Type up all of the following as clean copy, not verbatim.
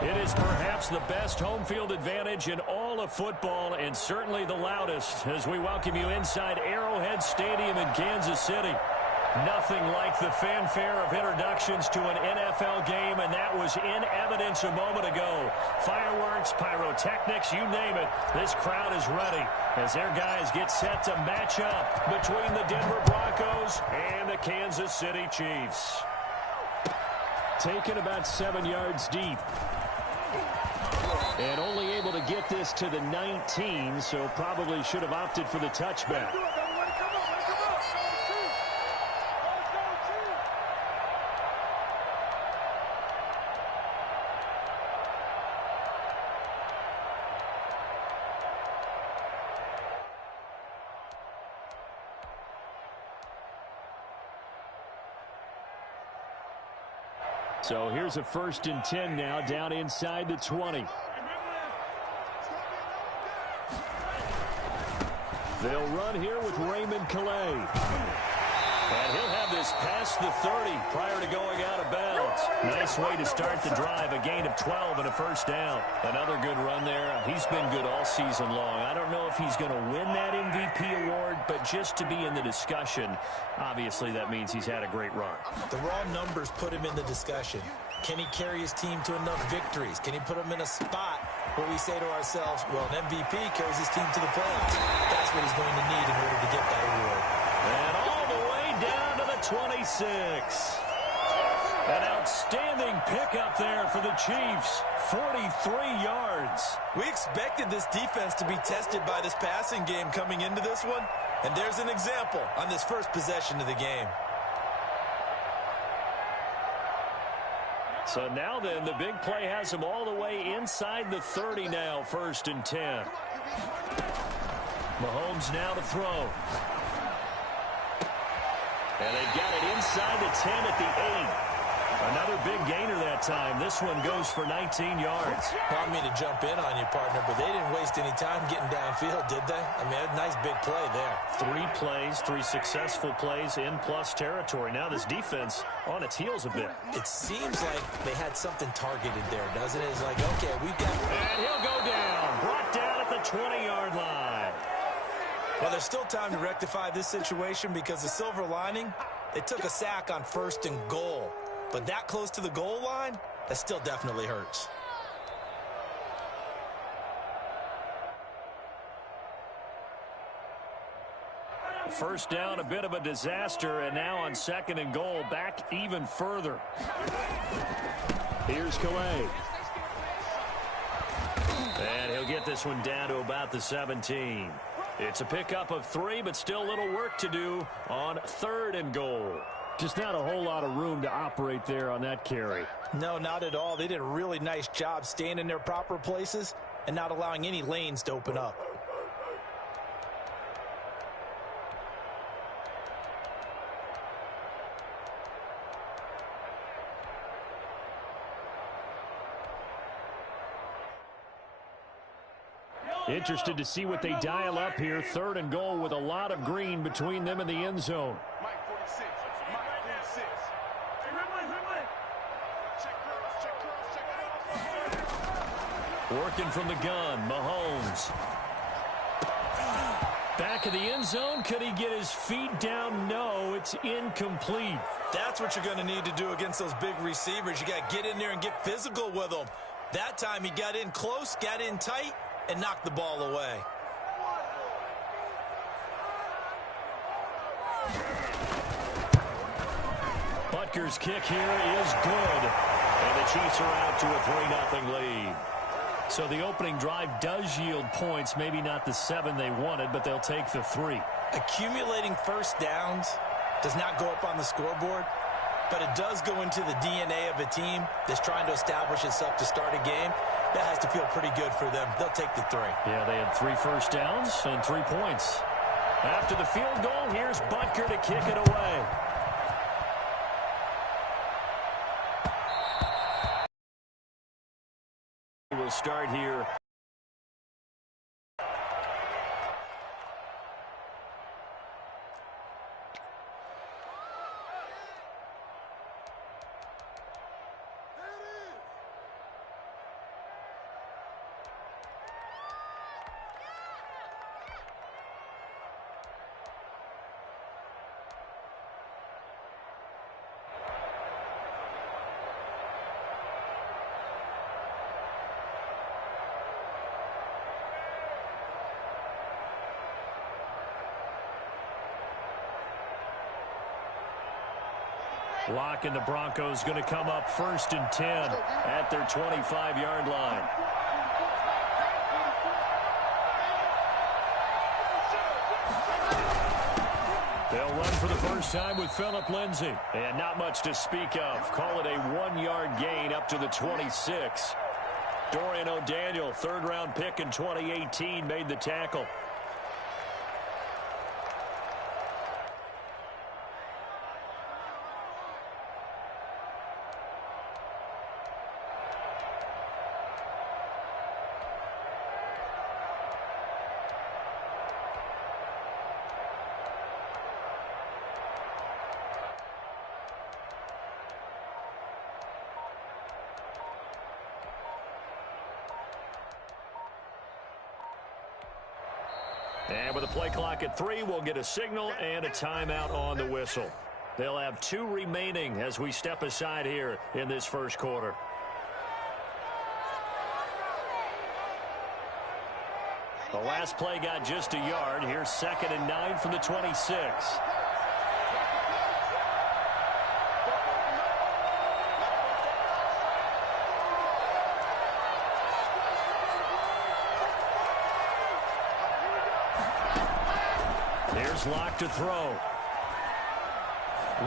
It is perhaps the best home field advantage in all of football, and certainly the loudest, as we welcome you inside Arrowhead Stadium in Kansas City. Nothing like the fanfare of introductions to an NFL game, and that was in evidence a moment ago. Fireworks, pyrotechnics, you name it. This crowd is ready as their guys get set to match up between the Denver Broncos and the Kansas City Chiefs. Taken about 7 yards deep. And only able to get this to the 19, so probably should have opted for the touchback. So here's a 1st and 10 now, down inside the 20. They'll run here with Raymond Calais. And he'll have this past the 30 prior to going out of bounds. Nice way to start the drive, a gain of 12 and a 1st down. Another good run there. He's been good all season long. I don't know if he's going to win that MVP award, but just to be in the discussion, obviously that means he's had a great run. The raw numbers put him in the discussion. Can he carry his team to enough victories? Can he put them in a spot where we say to ourselves, well, an MVP carries his team to the playoffs? That's what he's going to need in order to get that award. And all the way down to the 26. An outstanding pickup there for the Chiefs. 43 yards. We expected this defense to be tested by this passing game coming into this one. And there's an example on this first possession of the game. So now then, the big play has him all the way inside the 30 now, 1st and 10. Mahomes now to throw. And they've got it inside the 10 at the 8. Another big gainer that time. This one goes for 19 yards. Well, I mean to jump in on you, partner, but they didn't waste any time getting downfield, did they? I mean, a nice big play there. 3 plays, 3 successful plays in plus territory. Now this defense on its heels a bit. It seems like they had something targeted there, doesn't it? It's like, okay, we've got... And he'll go down. Brought down at the 20-yard line. Well, there's still time to rectify this situation because the silver lining, they took a sack on 1st and goal. But that close to the goal line, that still definitely hurts. First down, a bit of a disaster, and now on 2nd and goal, back even further. Here's Calais. And he'll get this one down to about the 17. It's a pickup of 3, but still a little work to do on 3rd and goal. Just not a whole lot of room to operate there on that carry. No, not at all. They did a really nice job staying in their proper places and not allowing any lanes to open up. Interested to see what they dial up here. 3rd and goal with a lot of green between them and the end zone. Working from the gun, Mahomes. Back of the end zone. Could he get his feet down? No, it's incomplete. That's what you're going to need to do against those big receivers. You got to get in there and get physical with them. That time he got in close, got in tight, and knocked the ball away. Butker's kick here is good. And the Chiefs are out to a 3-0 lead. So the opening drive does yield points, maybe not the 7 they wanted, but they'll take the 3. Accumulating first downs does not go up on the scoreboard, but it does go into the DNA of a team that's trying to establish itself to start a game. That has to feel pretty good for them. They'll take the 3. Yeah, they had 3 first downs and 3 points. After the field goal, here's Butker to kick it away. We'll start here. Locke and the Broncos going to come up 1st and 10 at their 25-yard line. They'll run for the first time with Phillip Lindsay. And not much to speak of. Call it a 1-yard gain up to the 26. Dorian O'Daniel, 3rd-round pick in 2018, made the tackle. And with a play clock at 3, we'll get a signal and a timeout on the whistle. They'll have 2 remaining as we step aside here in this first quarter. The last play got just a yard. Here's 2nd and 9 from the 26. Here's Locke to throw.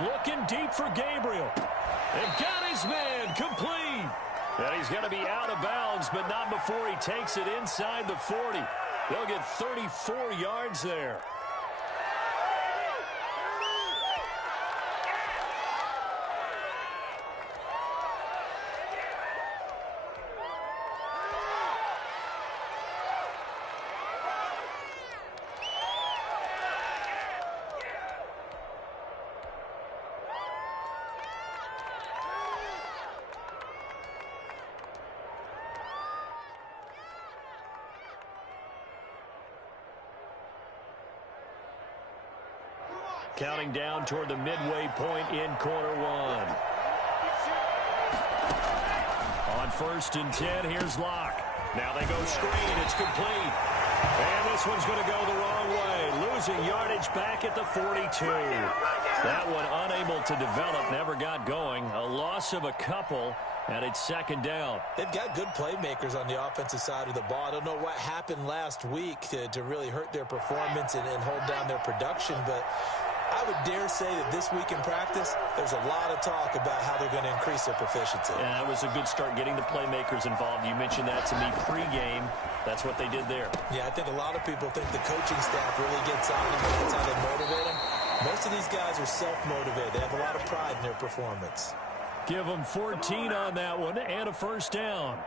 Looking deep for Gabriel. And got his man complete. And he's going to be out of bounds, but not before he takes it inside the 40. They'll get 34 yards there. Counting down toward the midway point in quarter 1. On 1st and 10, here's Locke. Now they go screen. It's complete. And this one's going to go the wrong way. Losing yardage back at the 42. That one unable to develop, never got going. A loss of a couple, and it's 2nd down. They've got good playmakers on the offensive side of the ball. I don't know what happened last week to really hurt their performance and hold down their production, but I would dare say that this week in practice, there's a lot of talk about how they're going to increase their proficiency. Yeah, it was a good start getting the playmakers involved. You mentioned that to me pregame. That's what they did there. Yeah, I think a lot of people think the coaching staff really gets on them, and that's how they motivate them. Most of these guys are self-motivated. They have a lot of pride in their performance. Give them 14 on that one and a 1st down.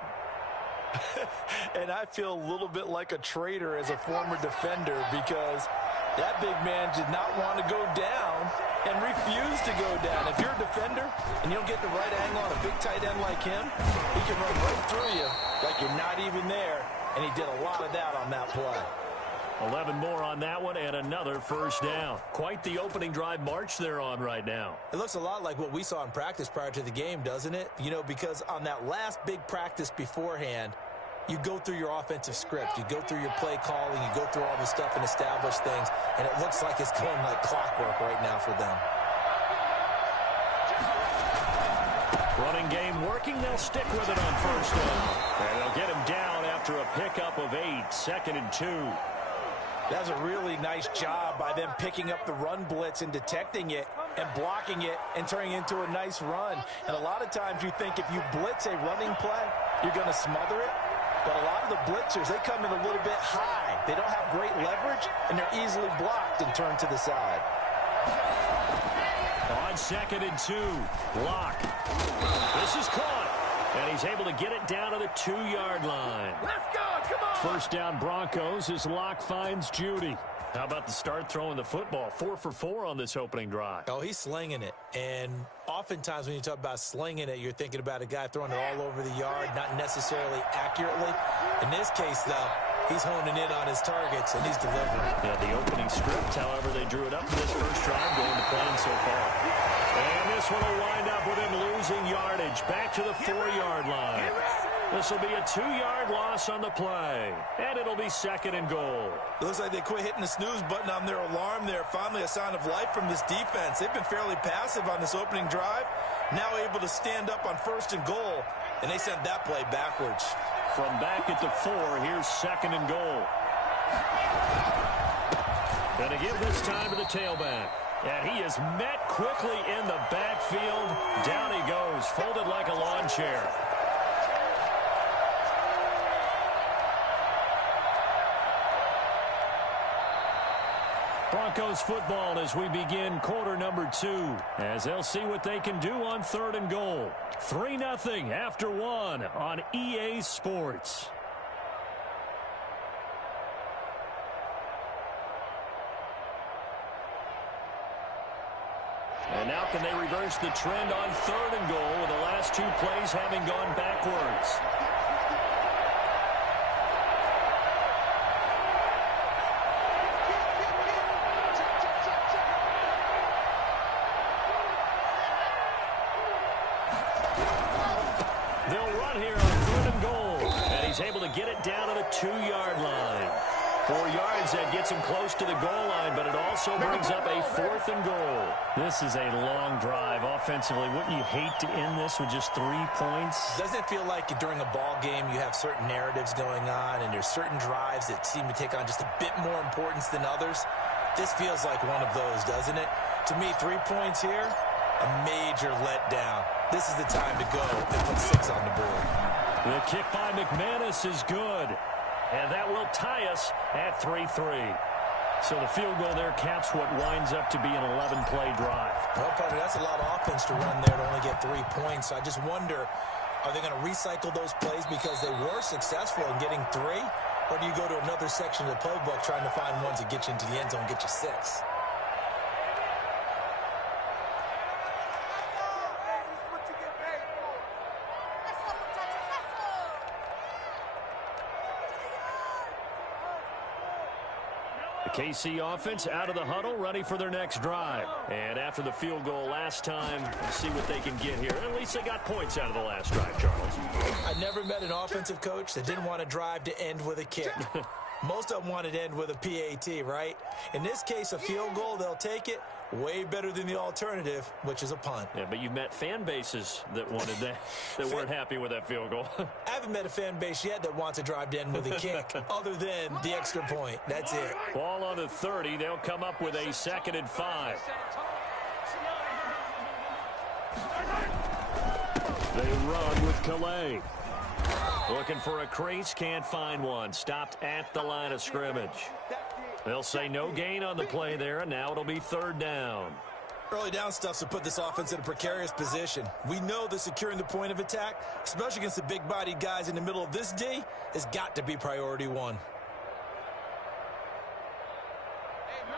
And I feel a little bit like a traitor as a former defender because that big man did not want to go down and refused to go down. If you're a defender and you don't get the right angle on a big tight end like him, he can run right through you like you're not even there. And he did a lot of that on that play. 11 more on that one and another 1st down. Quite the opening drive march they're on right now. It looks a lot like what we saw in practice prior to the game, doesn't it? You know, because on that last big practice beforehand, you go through your offensive script. You go through your play calling. You go through all this stuff and establish things. And it looks like it's going like clockwork right now for them. Running game working. They'll stick with it on 1st down. And they'll get him down after a pickup of 8. 2nd and 2. That's a really nice job by them picking up the run blitz and detecting it and blocking it and turning it into a nice run. And a lot of times you think if you blitz a running play, you're going to smother it. But a lot of the blitzers, they come in a little bit high. They don't have great leverage, and they're easily blocked and turned to the side. On 2nd and 2, Locke. This is caught, and he's able to get it down to the 2-yard line. Let's go, come on! 1st down Broncos as Locke finds Judy. How about the start throwing the football? 4 for 4 on this opening drive. Oh, he's slinging it. And oftentimes when you talk about slinging it, you're thinking about a guy throwing it all over the yard, not necessarily accurately. In this case, though, he's honing in on his targets, and he's delivering. Yeah, the opening script, however, they drew it up for this first drive going to plan so far. And this one will wind up with him losing yardage back to the 4-yard line. This will be a 2-yard loss on the play, and it'll be 2nd and goal. It looks like they quit hitting the snooze button on their alarm there. Finally a sign of life from this defense. They've been fairly passive on this opening drive. Now able to stand up on 1st and goal, and they sent that play backwards. From back at the 4, here's 2nd and goal. Going to give this time to the tailback. And he is met quickly in the backfield. Down he goes, folded like a lawn chair. Broncos football as we begin quarter number 2, as they'll see what they can do on 3rd and goal. 3-0 after 1 on EA Sports. And now can they reverse the trend on 3rd and goal with the last 2 plays having gone backwards? They'll run here on 3rd and goal. And he's able to get it down to the 2-yard line. 4 yards, that gets him close to the goal line, but it also brings up a 4th and goal. This is a long drive offensively. Wouldn't you hate to end this with just 3 points? Doesn't it feel like during a ball game you have certain narratives going on and there's certain drives that seem to take on just a bit more importance than others? This feels like one of those, doesn't it? To me, 3 points here, a major letdown. This is the time to go and put 6 on the board. The kick by McManus is good. And that will tie us at 3-3. So the field goal there caps what winds up to be an 11-play drive. Well, partner, that's a lot of offense to run there to only get 3 points. So I just wonder, are they going to recycle those plays because they were successful in getting 3? Or do you go to another section of the playbook trying to find ones that get you into the end zone and get you 6? KC offense out of the huddle, ready for their next drive. And after the field goal last time, let's see what they can get here. At least they got points out of the last drive, Charles. I never met an offensive coach that didn't want a drive to end with a kick. Most of them wanted to end with a PAT, right? In this case, a field goal, they'll take it. Way better than the alternative, which is a punt. Yeah, but you've met fan bases that wanted that, that weren't happy with that field goal. I haven't met a fan base yet that wants a drive to end with a kick, other than the extra point. That's it. Ball on the 30. They'll come up with a 2nd and 5. They run with Calais. Looking for a crease, can't find one. Stopped at the line of scrimmage. They'll say no gain on the play there, and now it'll be 3rd down. Early down stuff to put this offense in a precarious position. We know that securing the point of attack, especially against the big-bodied guys in the middle of this D, has got to be priority 1.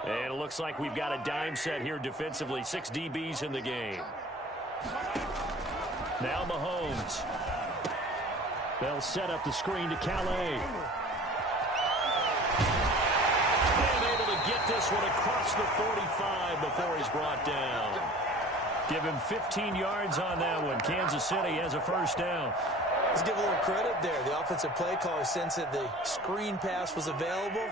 And it looks like we've got a dime set here defensively. 6 DBs in the game. Now Mahomes. They'll set up the screen to Calais. Get this one across the 45 before he's brought down. Give him 15 yards on that one. Kansas City has a 1st down. Let's give a little credit there. The offensive play caller sensed that the screen pass was available.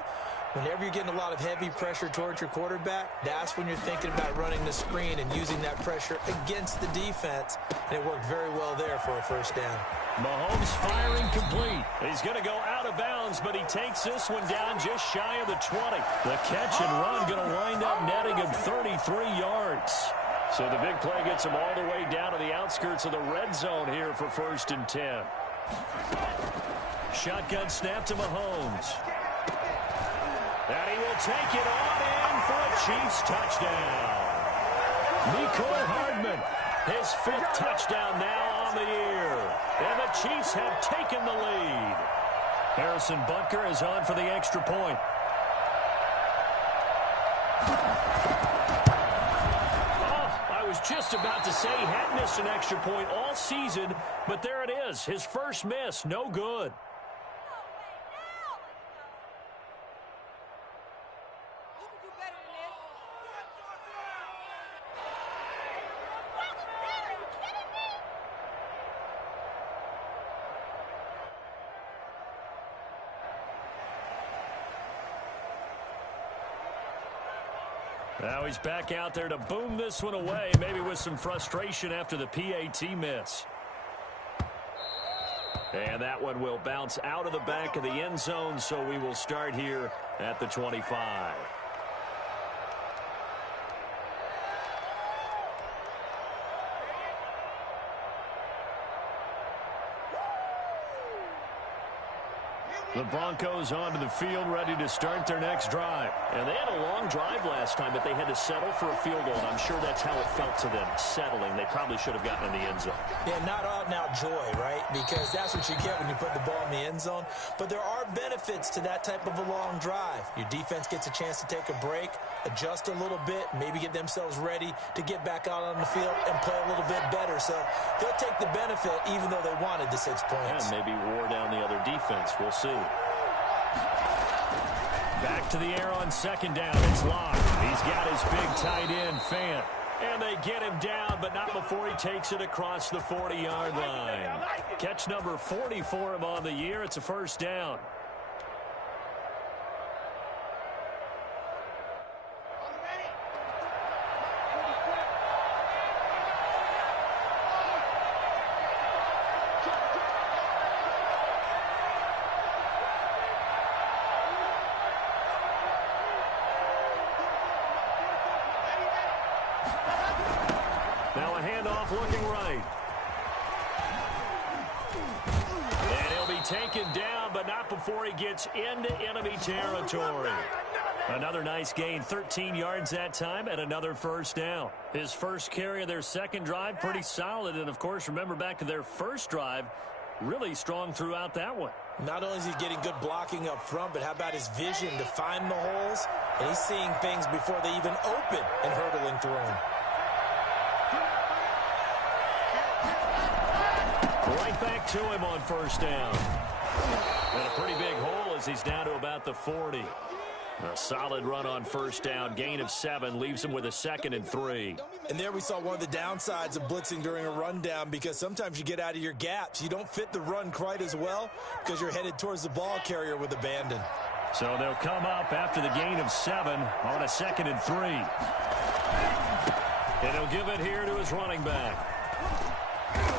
Whenever you're getting a lot of heavy pressure towards your quarterback, that's when you're thinking about running the screen and using that pressure against the defense. And it worked very well there for a 1st down. Mahomes firing complete. He's going to go out of bounds, but he takes this one down just shy of the 20. The catch and run going to wind up netting him 33 yards. So the big play gets him all the way down to the outskirts of the red zone here for 1st and 10. Shotgun snap to Mahomes. And he will take it on in for a Chiefs touchdown. Mecole Hardman, his 5th touchdown now on the year. And the Chiefs have taken the lead. Harrison Butker is on for the extra point. Oh, I was just about to say he hadn't missed an extra point all season, but there it is. His first miss, no good. Now he's back out there to boom this one away, maybe with some frustration after the PAT miss. And that one will bounce out of the back of the end zone, so we will start here at the 25. The Broncos onto the field, ready to start their next drive. And they had a long drive last time, but they had to settle for a field goal. And I'm sure that's how it felt to them, settling. They probably should have gotten in the end zone. Yeah, not out-and-out joy, right? Because that's what you get when you put the ball in the end zone. But there are benefits to that type of a long drive. Your defense gets a chance to take a break, adjust a little bit, maybe get themselves ready to get back out on the field and play a little bit better. So they'll take the benefit even though they wanted the 6 points. And maybe wore down the other defense. We'll see. Back to the air on second down. It's Locke. He's got his big tight end, Fant. And they get him down, but not before he takes it across the 40-yard line. Catch number 40 for him on the year. It's a first down. Now a handoff looking right. And he'll be taken down, but not before he gets into enemy territory. Another nice gain, 13 yards that time, and another first down. His first carry of their second drive, pretty solid. And, of course, remember back to their first drive, really strong throughout that one. Not only is he getting good blocking up front, but how about his vision to find the holes? And he's seeing things before they even open and hurdling through them. Right back to him on first down. And a pretty big hole as he's down to about the 40. A solid run on first down. Gain of 7 leaves him with a 2nd and 3. And there we saw one of the downsides of blitzing during a rundown, because sometimes you get out of your gaps. You don't fit the run quite as well because you're headed towards the ball carrier with abandon. So they'll come up after the gain of 7 on a 2nd and 3. And he'll give it here to his running back.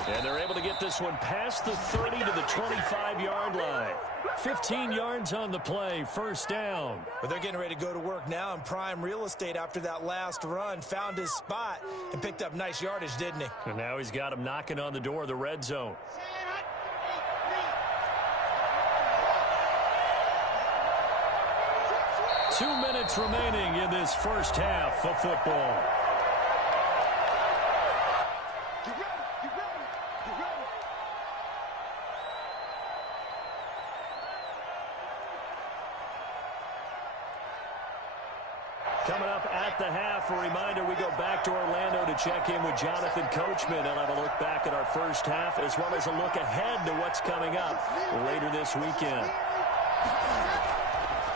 And they're able to get this one past the 30 to the 25-yard line. 15 yards on the play, first down. But they're getting ready to go to work now in prime real estate after that last run. Found his spot and picked up nice yardage, didn't he? And now he's got him knocking on the door of the red zone. Two minutes remaining in this first half of football. Coming up at the half, a reminder, we go back to Orlando to check in with Jonathan Coachman and have a look back at our first half, as well as a look ahead to what's coming up later this weekend.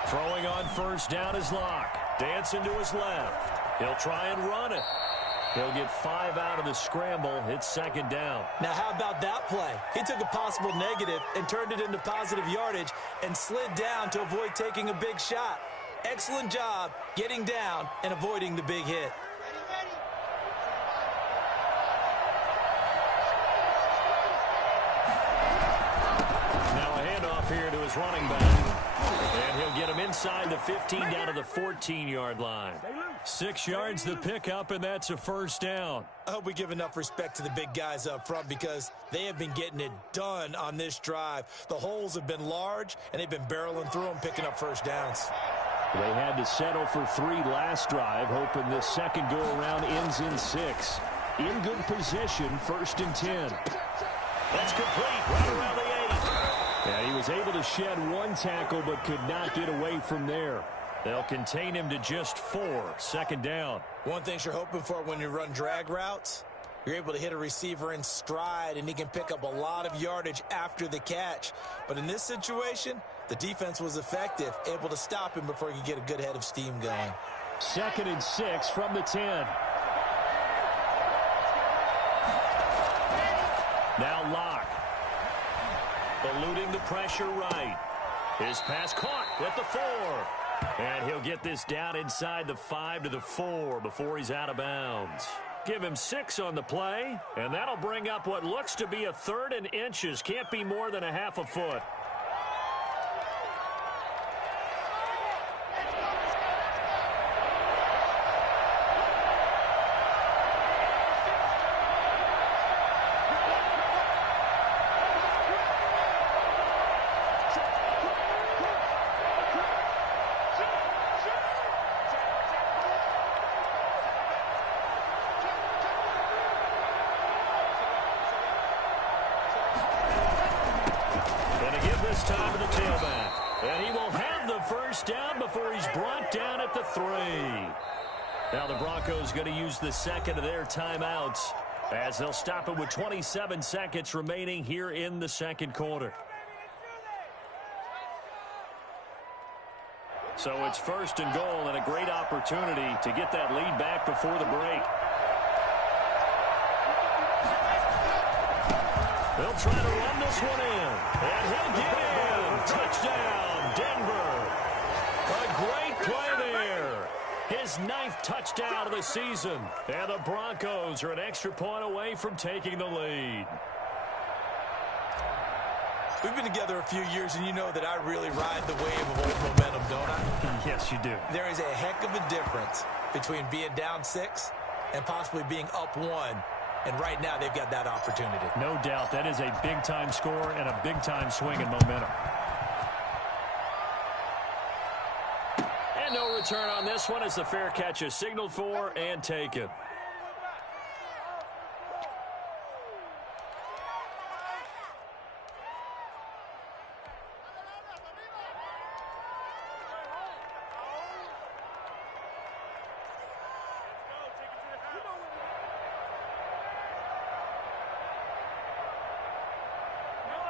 Throwing on first down is Locke. Dancing to his left. He'll try and run it. He'll get 5 out of the scramble. It's second down. Now, how about that play? He took a possible negative and turned it into positive yardage and slid down to avoid taking a big shot. Excellent job getting down and avoiding the big hit. Now a handoff here to his running back. And he'll get him inside the 15 down to the 14-yard line. 6 yards the pickup, and that's a first down. I hope we give enough respect to the big guys up front, because they have been getting it done on this drive. The holes have been large, and they've been barreling through them, picking up first downs. They had to settle for 3 last drive, hoping this second go-around ends in 6. In good position, 1st and 10. That's complete, right around the 8. And he was able to shed 1 tackle, but could not get away from there. They'll contain him to just 4, second down. One thing you're hoping for when you run drag routes, you're able to hit a receiver in stride, and he can pick up a lot of yardage after the catch. But in this situation, the defense was effective, able to stop him before he could get a good head of steam going. 2nd and 6 from the 10. Now Locke. Eluding the pressure right. His pass caught at the 4. And he'll get this down inside the 5 to the 4 before he's out of bounds. Give him 6 on the play, and that'll bring up what looks to be a 3rd and inches. Can't be more than a half a foot. Time to the tailback. And he will have the first down before he's brought down at the 3. Now the Broncos going to use the second of their timeouts as they'll stop it with 27 seconds remaining here in the second quarter. So it's 1st and goal and a great opportunity to get that lead back before the break. They'll try to run this one in, and he'll get in. Touchdown, Denver. A great play there. His 9th touchdown of the season. And the Broncos are an extra point away from taking the lead. We've been together a few years, and you know that I really ride the wave of old momentum, don't I? Yes, you do. There is a heck of a difference between being down 6 and possibly being up 1. And right now, they've got that opportunity. No doubt. That is a big-time score and a big-time swing in momentum. And no return on this one as the fair catch is signaled for and taken.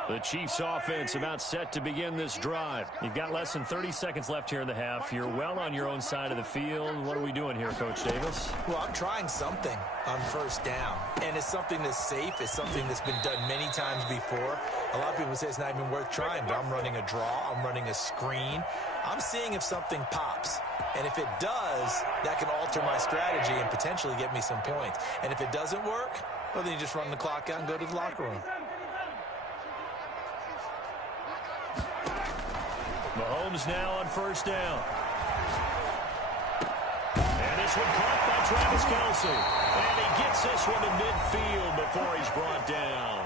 The Chiefs offense about set to begin this drive. You've got less than 30 seconds left here in the half. You're well on your own side of the field. What are we doing here, Coach Davis? Well, I'm trying something on 1st down. And it's something that's safe. It's something that's been done many times before. A lot of people say it's not even worth trying, but I'm running a draw. I'm running a screen. I'm seeing if something pops. And if it does, that can alter my strategy and potentially get me some points. And if it doesn't work, well, then you just run the clock out and go to the locker room. Mahomes now on 1st down. And this one caught by Travis Kelce. And he gets this one to midfield before he's brought down.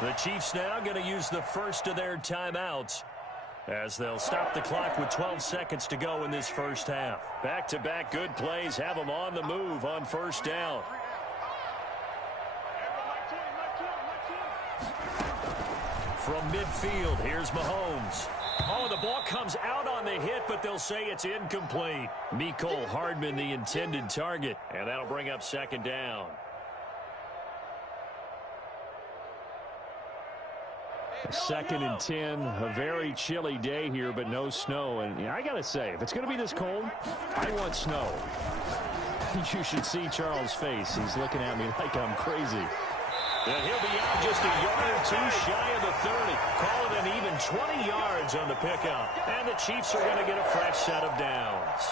The Chiefs now going to use the first of their timeouts as they'll stop the clock with 12 seconds to go in this first half. Back-to-back good plays have them on the move on 1st down. From midfield, here's Mahomes. Oh, the ball comes out on the hit, but they'll say it's incomplete. Mecole Hardman, the intended target, and that'll bring up 2nd down. Second and 10, a very chilly day here, but no snow. And I got to say, if it's going to be this cold, I want snow. You should see Charles' face. He's looking at me like I'm crazy. And he'll be out just a yard or 2 shy of the 30. Call it an even 20 yards on the pickup. And the Chiefs are going to get a fresh set of downs.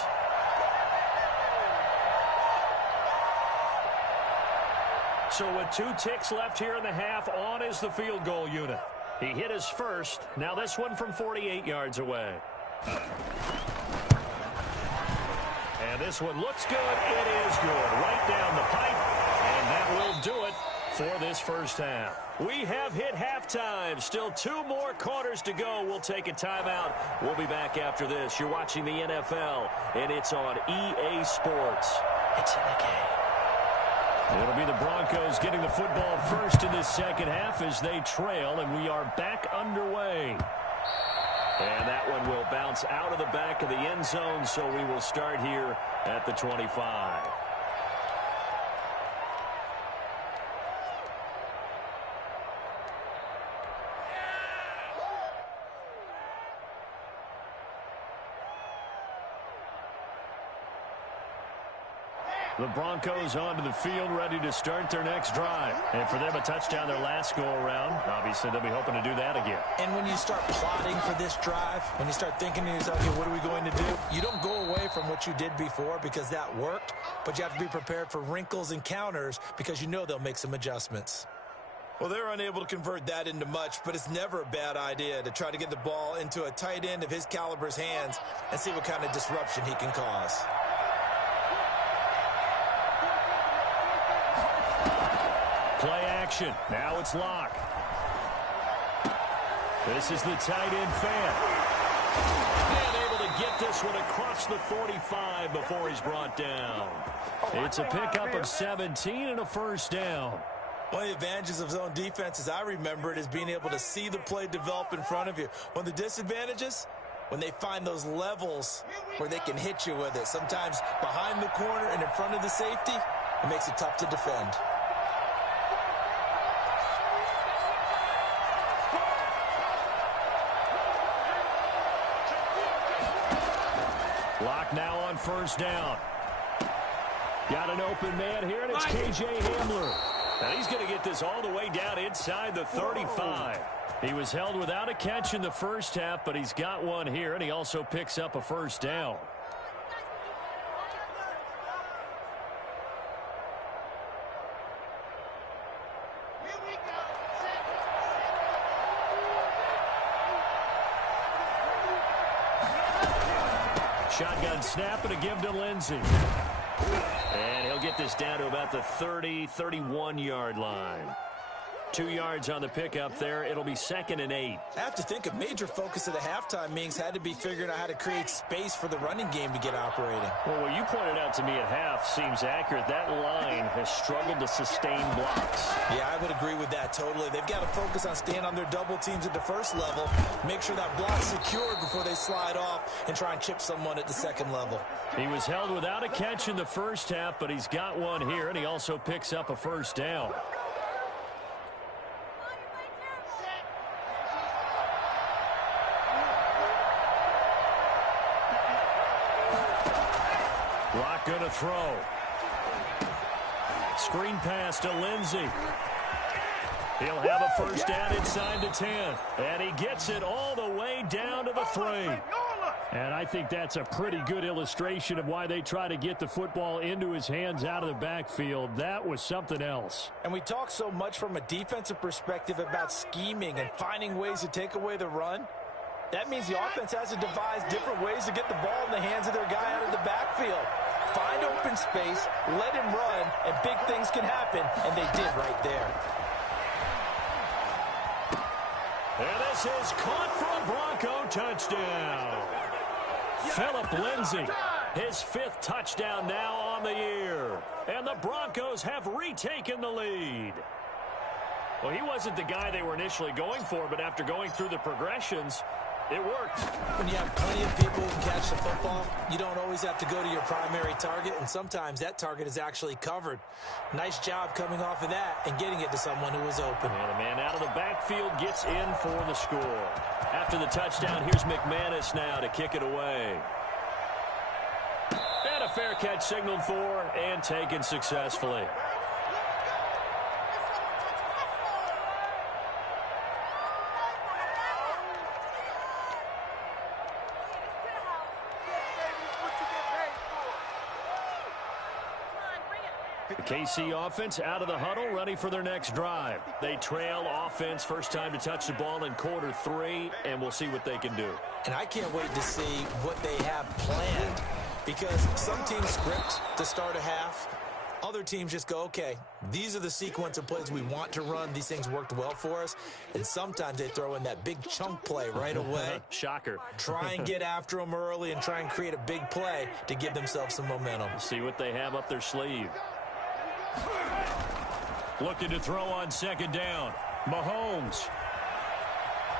So with 2 ticks left here in the half, on is the field goal unit. He hit his first. Now this one from 48 yards away. And this one looks good. It is good. Right down the pipe. And that will do it for this first half. We have hit halftime. Still 2 more quarters to go. We'll take a timeout. We'll be back after this. You're watching the NFL, and it's on EA Sports. It's in the game. It'll be the Broncos getting the football first in this second half as they trail, and we are back underway. And that one will bounce out of the back of the end zone, so we will start here at the 25. The Broncos onto the field, ready to start their next drive. And for them, a touchdown their last go-around. Obviously, they'll be hoping to do that again. And when you start plotting for this drive, when you start thinking to yourself, okay, what are we going to do? You don't go away from what you did before because that worked, but you have to be prepared for wrinkles and counters because you know they'll make some adjustments. Well, they're unable to convert that into much, but it's never a bad idea to try to get the ball into a tight end of his caliber's hands and see what kind of disruption he can cause. Play action. Now it's Locke. This is the tight end fan. And able to get this one across the 45 before he's brought down. It's a pickup of 17 and a first down. One of the advantages of zone defense, as I remember it, is being able to see the play develop in front of you. One of the disadvantages, when they find those levels where they can hit you with it. Sometimes behind the corner and in front of the safety, it makes it tough to defend. Locke now on first down. Got an open man here, and it's K.J. Hamler. Now he's going to get this all the way down inside the 35. He was held without a catch in the first half, but he's got one here, and he also picks up a first down. Shotgun snap and a give to Lindsey. And he'll get this down to about the 30, 31-yard line. 2 yards on the pickup there. It'll be 2nd and 8. I have to think a major focus of the halftime meetings had to be figuring out how to create space for the running game to get operating. Well, what you pointed out to me at half seems accurate. That line has struggled to sustain blocks. Yeah, I would agree with that totally. They've got to focus on staying on their double teams at the first level, make sure that block's secured before they slide off and try and chip someone at the second level. He was held without a catch in the first half, but he's got one here, and he also picks up a first down. Locke going to throw. Screen pass to Lindsey. He'll have a first down inside the 10. And he gets it all the way down to the 3. And I think that's a pretty good illustration of why they try to get the football into his hands out of the backfield. That was something else. And we talk so much from a defensive perspective about scheming and finding ways to take away the run. That means the offense has to devise different ways to get the ball in the hands of their guy out of the backfield. Find open space, let him run, and big things can happen, and they did right there. And this is caught for a Bronco touchdown. Phillip Lindsay, his 5th touchdown now on the year. And the Broncos have retaken the lead. Well, he wasn't the guy they were initially going for, but after going through the progressions, it worked. When you have plenty of people who can catch the football, you don't always have to go to your primary target, and sometimes that target is actually covered. Nice job coming off of that and getting it to someone who was open. And the man out of the backfield gets in for the score. After the touchdown, here's McManus now to kick it away. And a fair catch signaled for and taken successfully. The KC offense out of the huddle, ready for their next drive. They trail offense, first time to touch the ball in quarter 3, and we'll see what they can do. And I can't wait to see what they have planned, because some teams script to start a half. Other teams just go, okay, these are the sequence of plays we want to run. These things worked well for us. And sometimes they throw in that big chunk play right away. Shocker. Try and get after them early and try and create a big play to give themselves some momentum. See what they have up their sleeve. Looking to throw on 2nd down. Mahomes.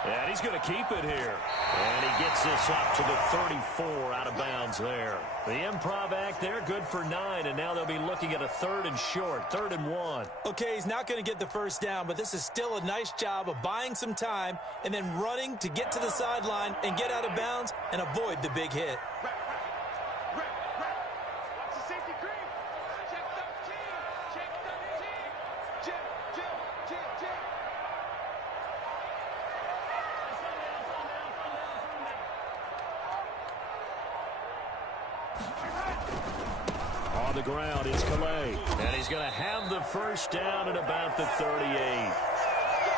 And he's going to keep it here. And he gets this up to the 34 out of bounds there. The improv act there, good for 9. And now they'll be looking at a 3rd and short, 3rd and 1. Okay, he's not going to get the first down, but this is still a nice job of buying some time and then running to get to the sideline and get out of bounds and avoid the big hit. On the ground is Calais. And he's going to have the first down at about the 38.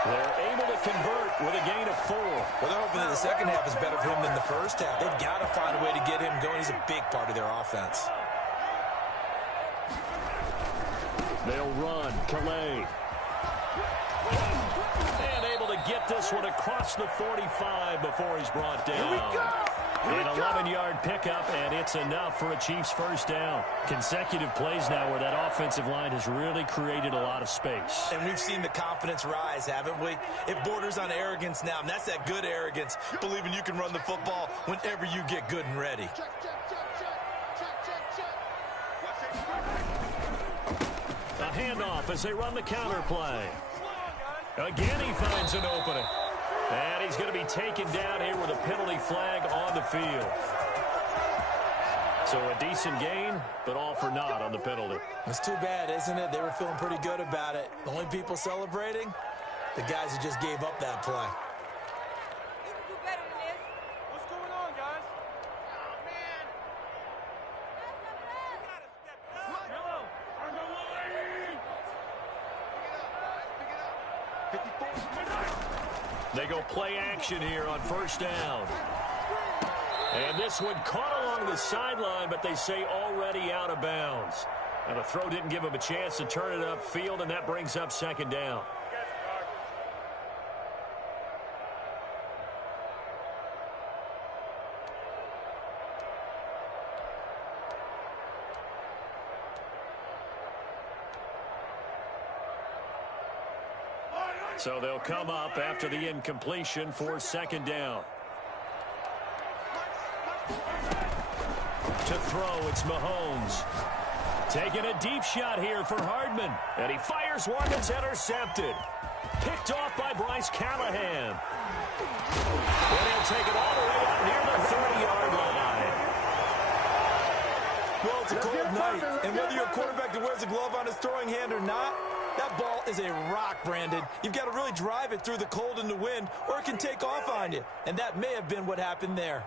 They're able to convert with a gain of 4. Well, they're hoping that the second half is better for him than the first half. They've got to find a way to get him going. He's a big part of their offense. They'll run. Calais. And able to get this one across the 45 before he's brought down. Here we go. An 11-yard pickup, and it's enough for a Chiefs first down. Consecutive plays now where that offensive line has really created a lot of space. And we've seen the confidence rise, haven't we? It borders on arrogance now, and that's that good arrogance, believing you can run the football whenever you get good and ready. A handoff as they run the counter play. Again, he finds an opening. And he's going to be taken down here with a penalty flag on the field. So a decent gain, but all for naught on the penalty. It's too bad, isn't it? They were feeling pretty good about it. The only people celebrating, the guys who just gave up that play. What's going on, guys? Oh, man. They go play action here on first down. And this one caught along the sideline, but they say already out of bounds. And the throw didn't give him a chance to turn it upfield, and that brings up second down. So they'll come up after the incompletion for second down. To throw, it's Mahomes. Taking a deep shot here for Hardman. And he fires one that's intercepted. Picked off by Bryce Callahan. And he'll take it all the way out near the 30-yard line. Well, it's a cold night, and whether you're a quarterback that wears a glove on his throwing hand or not, that ball is a rock, Brandon. You've got to really drive it through the cold and the wind, or it can take off on you. And that may have been what happened there.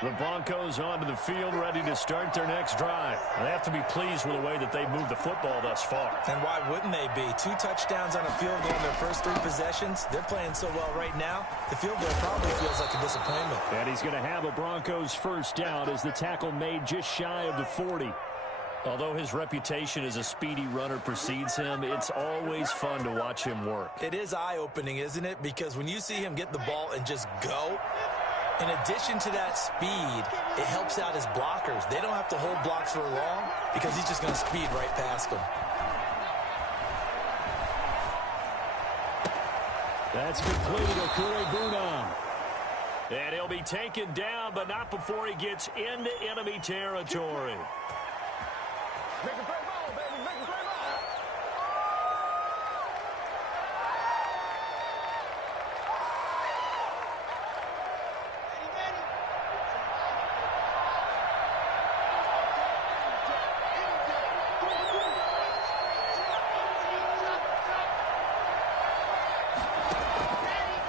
The Broncos onto the field, ready to start their next drive. They have to be pleased with the way that they've moved the football thus far. And why wouldn't they be? 2 touchdowns on a field goal in their first 3 possessions. They're playing so well right now, the field goal probably feels like a disappointment. And he's going to have a Broncos first down as the tackle made just shy of the 40. Although his reputation as a speedy runner precedes him, it's always fun to watch him work. It is eye-opening, isn't it? Because when you see him get the ball and just go, in addition to that speed, it helps out his blockers. They don't have to hold blocks for long because he's just going to speed right past them. That's completed Okure-Bunam. And he'll be taken down, but not before he gets into enemy territory. Make a great ball, baby. Make a great ball.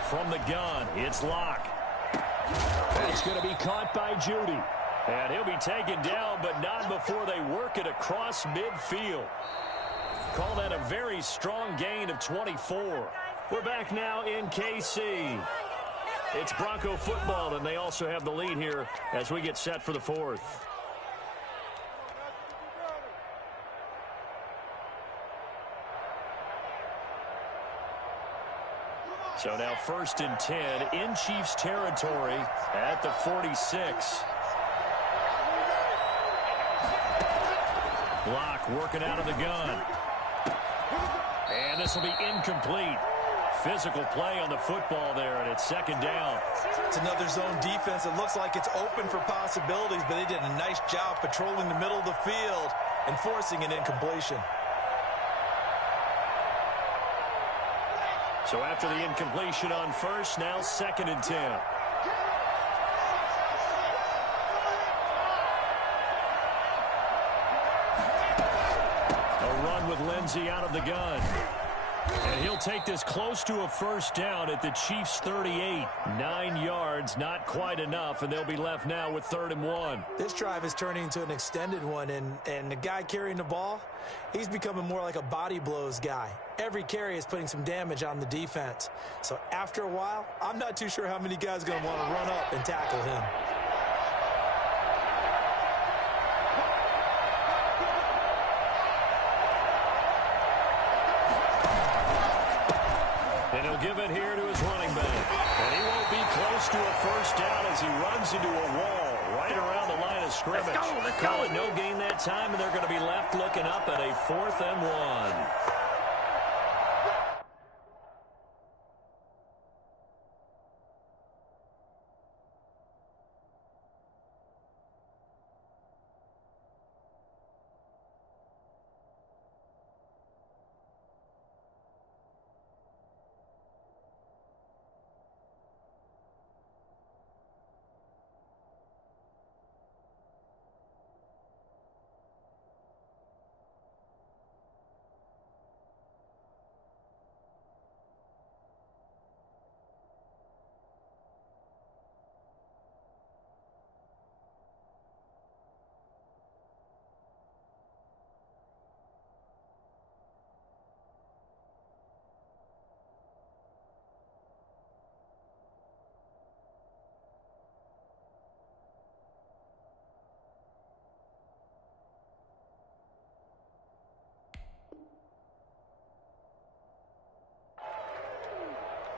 From the gun, it's Locke. It's going to be caught by Judy. And he'll be taken down, but not before they work it across midfield. Call that a very strong gain of 24. We're back now in KC. It's Bronco football, and they also have the lead here as we get set for the 4th. So now 1st and 10 in Chiefs territory at the 46. Locke working out of the gun. And this will be incomplete. Physical play on the football there, and it's second down. It's another zone defense. It looks like it's open for possibilities, but they did a nice job patrolling the middle of the field and forcing an incompletion. So after the incompletion on first, now 2nd and 10. A run with Lindsey out of the gun. And he'll take this close to a first down at the Chiefs' 38. 9 yards, not quite enough, and they'll be left now with 3rd and 1. This drive is turning into an extended one, and the guy carrying the ball, he's becoming more like a body blows guy. Every carry is putting some damage on the defense. So after a while, I'm not too sure how many guys are going to want to run up and tackle him. And he'll give it here to his running back. And he won't be close to a first down as he runs into a wall right around the line of scrimmage. Let's go. Call it no gain that time, and they're going to be left looking up at a 4th and 1.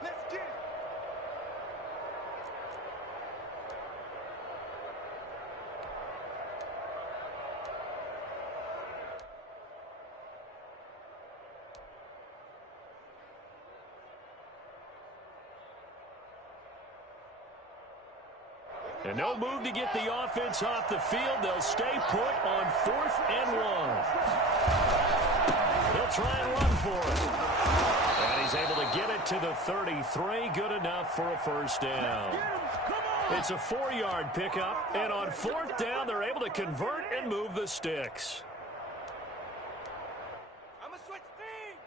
Let's get it. And no move to get the offense off the field. They'll stay put on 4th and 1. He'll try and run for it. And he's able to get it to the 33. Good enough for a first down. It's a 4-yard pickup. And on 4th down, they're able to convert and move the sticks. I'm going to switch teams.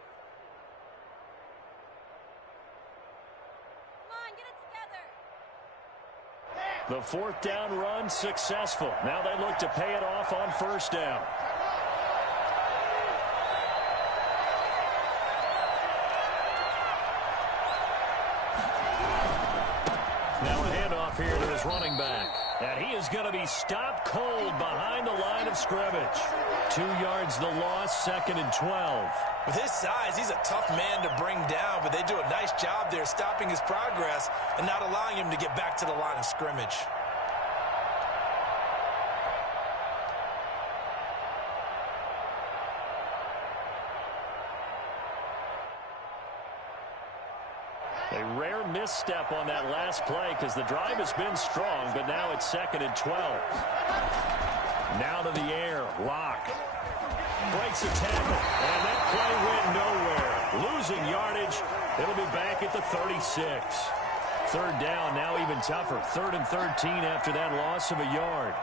The 4th down run successful. Now they look to pay it off on first down. Now a handoff here to his running back. And he is going to be stopped cold behind the line of scrimmage. 2 yards the loss, 2nd and 12. With his size, he's a tough man to bring down, but they do a nice job there stopping his progress and not allowing him to get back to the line of scrimmage. A rare misstep on that last play because the drive has been strong, but now it's 2nd and 12. Now to the air, Locke. Breaks a tackle, and that play went nowhere. Losing yardage, it'll be back at the 36. 3rd down, now even tougher. 3rd and 13 after that loss of a yard.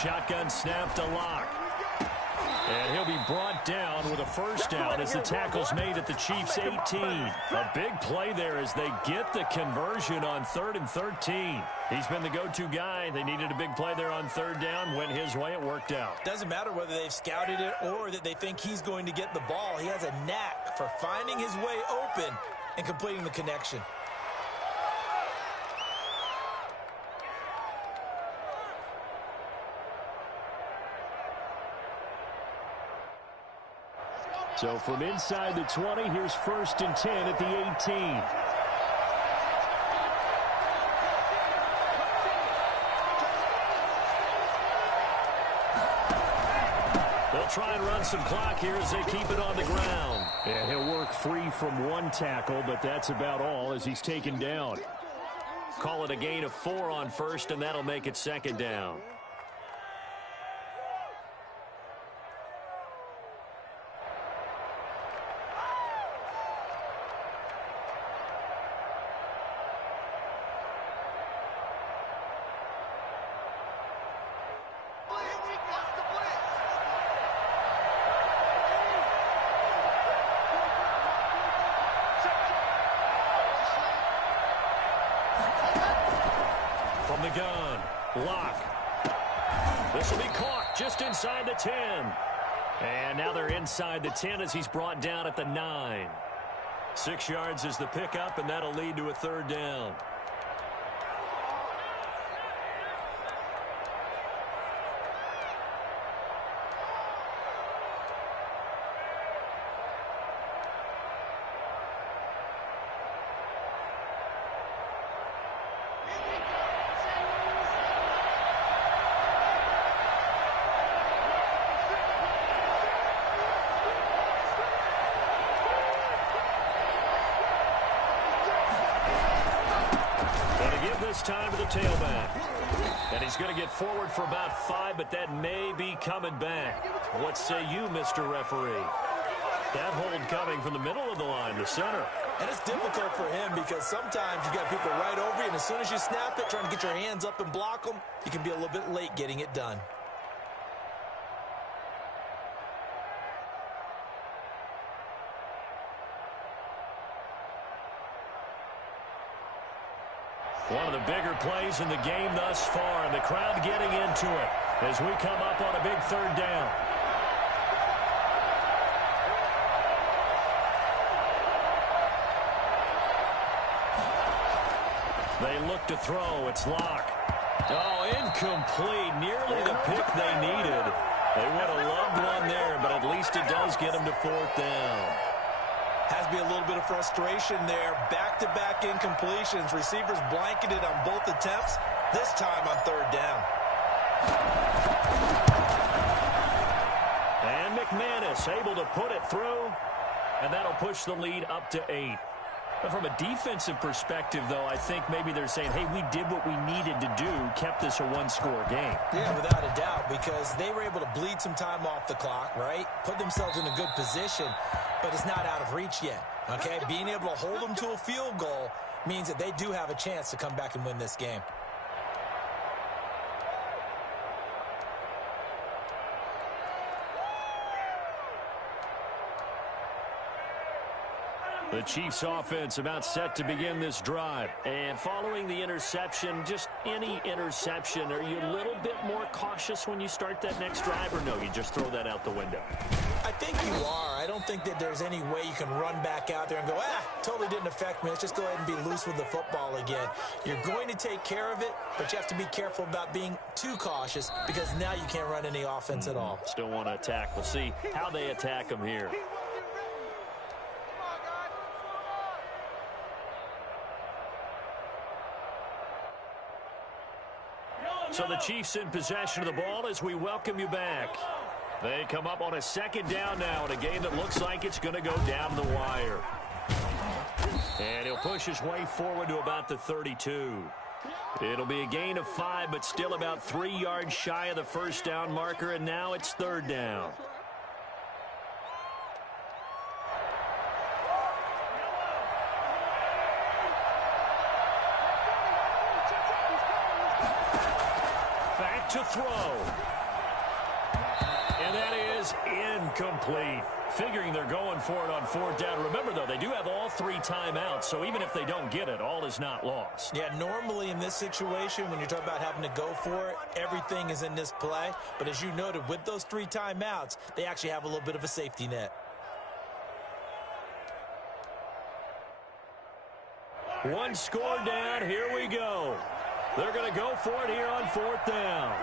Shotgun snap to Locke. And he'll be brought down with a first down as the tackle's made at the Chiefs' 18. A big play there as they get the conversion on 3rd and 13. He's been the go-to guy. They needed a big play there on 3rd down. Went his way. It worked out. Doesn't matter whether they've scouted it or that they think he's going to get the ball. He has a knack for finding his way open and completing the connection. So from inside the 20, here's 1st and 10 at the 18. They'll try and run some clock here as they keep it on the ground. And he'll work free from one tackle, but that's about all as he's taken down. Call it a gain of 4 on first, and that'll make it second down. From the gun, lock. This will be caught just inside the 10. And now they're inside the 10 as he's brought down at the 9. 6 yards is the pickup, and that'll lead to a third down. This time to the tailback. And he's going to get forward for about 5, but that may be coming back. What say you, Mr. Referee? That hold coming from the middle of the line, the center. And it's difficult for him because sometimes you got people right over you, and as soon as you snap it, trying to get your hands up and block them, you can be a little bit late getting it done. One of the bigger plays in the game thus far, and the crowd getting into it as we come up on a big third down. They look to throw. It's Locke. Oh, incomplete. Nearly the pick they needed. They would have loved one there, but at least it does get them to 4th down. Has to be a little bit of frustration there. Back-to-back incompletions. Receivers blanketed on both attempts, this time on 3rd down. And McManus able to put it through, and that'll push the lead up to 8. But from a defensive perspective, though, I think maybe they're saying, hey, we did what we needed to do, kept this a one-score game. Yeah, without a doubt, because they were able to bleed some time off the clock, right? Put themselves in a good position, but it's not out of reach yet, okay? Being able to hold them to a field goal means that they do have a chance to come back and win this game. The Chiefs offense about set to begin this drive. And following the interception, just any interception, are you a little bit more cautious when you start that next drive, or no, you just throw that out the window? I think you are. I don't think that there's any way you can run back out there and go, totally didn't affect me. Let's just go ahead and be loose with the football again. You're going to take care of it, but you have to be careful about being too cautious because now you can't run any offense at all. Still want to attack. We'll see how they attack them here. So the Chiefs in possession of the ball as we welcome you back. They come up on a 2nd down now in a game that looks like it's going to go down the wire. And he'll push his way forward to about the 32. It'll be a gain of 5, but still about 3 yards shy of the 1st down marker, and now it's 3rd down. To throw. And that is incomplete. Figuring they're going for it on 4th down. Remember, though, they do have all 3 timeouts, so even if they don't get it, all is not lost. Yeah, normally in this situation, when you're talking about having to go for it, everything is in this play. But as you noted, with those 3 timeouts, they actually have a little bit of a safety net. One score down. Here we go. They're going to go for it here on 4th down.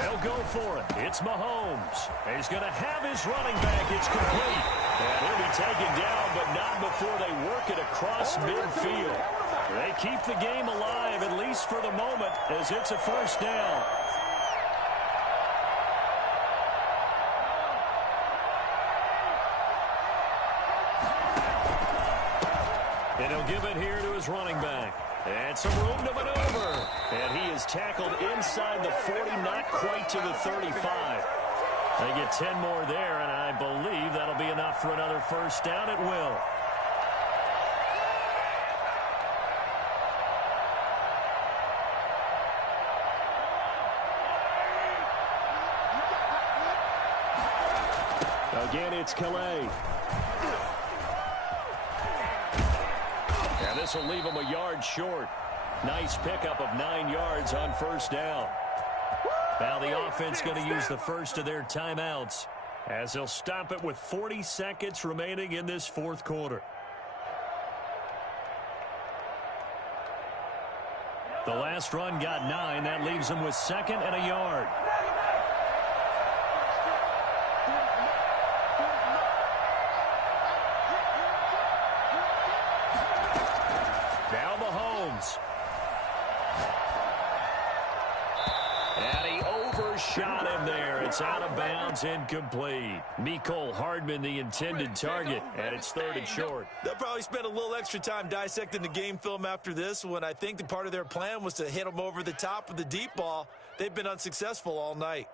They'll go for it. It's Mahomes. He's going to have his running back. It's complete. And he'll be taken down, but not before they work it across midfield. They keep the game alive, at least for the moment, as it's a 1st down. And he'll give it here to his running back. And some room to maneuver. And he is tackled inside the 40, not quite to the 35. They get 10 more there, and I believe that'll be enough for another first down. It will. Again, it's Calais. And this will leave him a yard short. Nice pickup of 9 yards on first down. Now the offense going to use the first of their timeouts as they'll stop it with 40 seconds remaining in this fourth quarter. The last run got 9. That leaves them with 2nd and a yard. Now Mahomes. And he overshot him there. It's out of bounds, incomplete. Mecole Hardman, the intended target, and it's 3rd and short. They'll probably spend a little extra time dissecting the game film after this one. I think the part of their plan was to hit him over the top of the deep ball. They've been unsuccessful all night.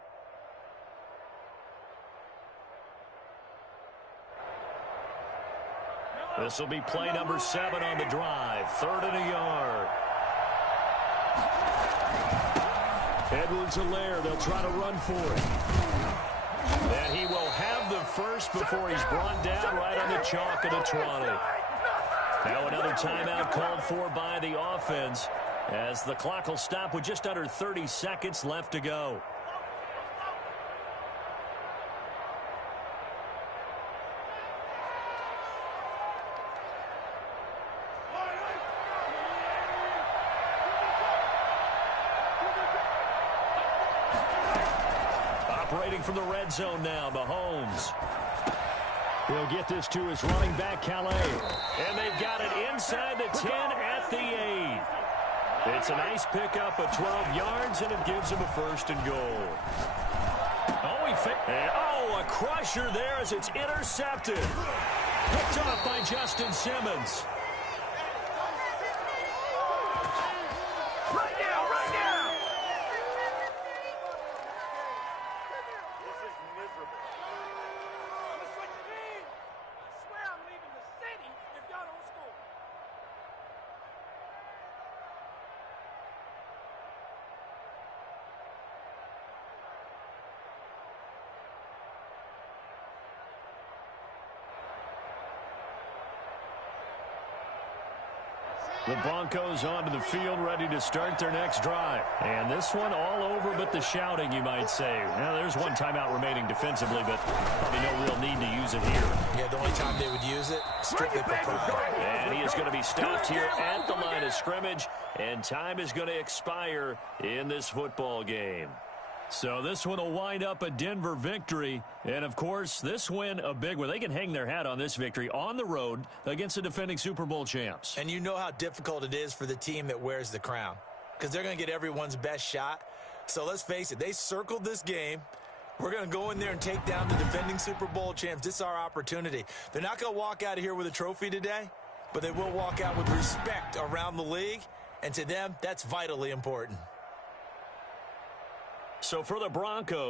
This will be play number 7 on the drive. 3rd and a yard. Edwards-Helaire, they'll try to run for it. And he will have the first before he's brought down right on the chalk of the 20. Now another timeout called for by the offense as the clock will stop with just under 30 seconds left to go. Operating from the red zone now, Mahomes. He'll get this to his running back, Calais. And they've got it inside the 10 at the 8. It's a nice pickup of 12 yards, and it gives him a 1st and goal. A crusher there as it's intercepted. Picked off by Justin Simmons. The Broncos onto the field, ready to start their next drive. And this one all over but the shouting, you might say. Now, there's one timeout remaining defensively, but probably no real need to use it here. Yeah, the only time they would use it, strictly for pride. And he is going to be stopped here at the line of scrimmage, and time is going to expire in this football game. So this one will wind up a Denver victory. And, of course, this win a big one. They can hang their hat on this victory on the road against the defending Super Bowl champs. And you know how difficult it is for the team that wears the crown because they're going to get everyone's best shot. So let's face it, they circled this game. We're going to go in there and take down the defending Super Bowl champs. This is our opportunity. They're not going to walk out of here with a trophy today, but they will walk out with respect around the league. And to them, that's vitally important. So for the Broncos,